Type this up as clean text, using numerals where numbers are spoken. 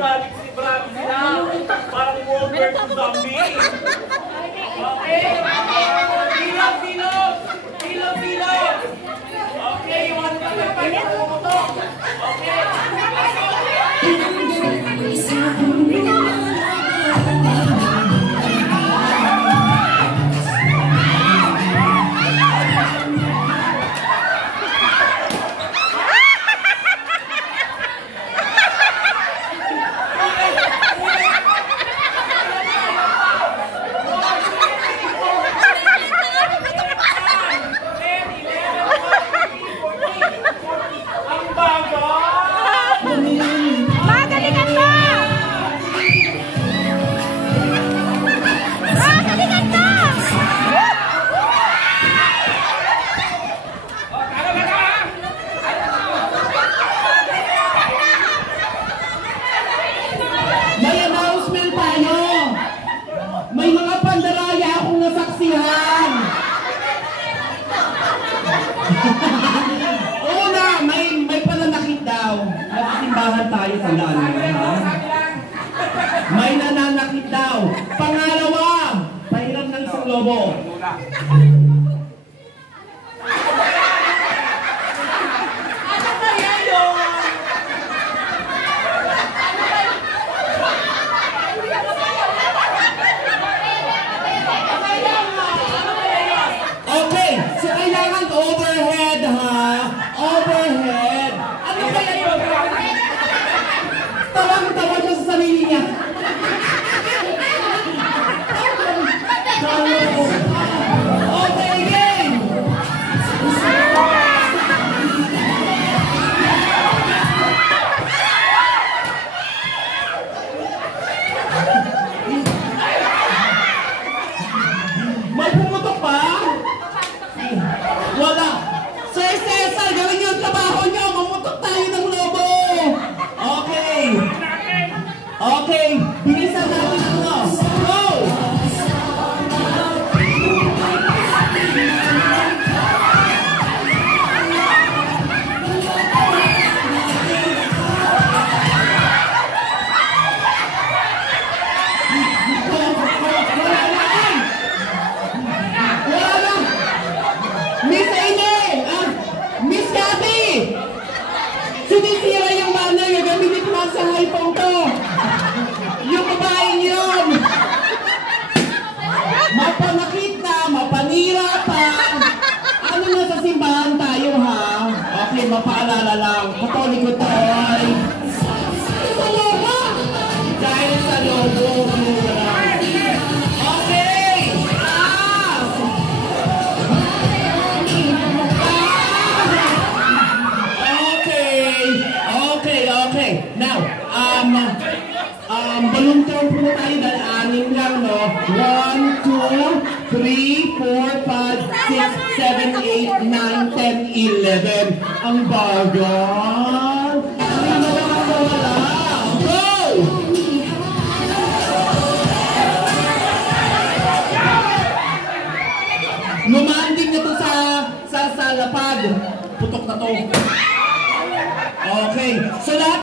maraming sila. Parang World War II zombie. Okay. Bilog. Okay, yung ano ka pagkakumutok. Okay. Una, may pananakit daw. Nagsimbahan tayo sa lalim, ha? May nananakit daw. Pangalawa, pahiram ng isang lobo. Okay, so kailangan overhead, ha? Overhead. Ano kaya yun? Tawag siya sa sarili niya. Okay, game! May pumutok pa? Wala. Sir Cesar, gawin niyo ang trabaho niyo. Mamutok tayo ng lobo. Okay. Okay. Bilisan natin ang go. Go! Sinisira yung mana, gagamitin ko sa iPhone ko. Yung babaeng yun. Mapanakit na, mapanira pa. Ano na sa simbahan tayo, ha? Okay, mapaalala lang. Katoliko tayo. Sa lobo! Dahil sa lobo. Okay! Okay. Now, balloon count po na tayo dahil 6 lang, no? 1, 2, 3, 4, 5, 6, 7, 8, 9, 10, 11. Ang bagal. Hindi na lang ang wala. Go! Lumanding na to sa lapad. Putok na to.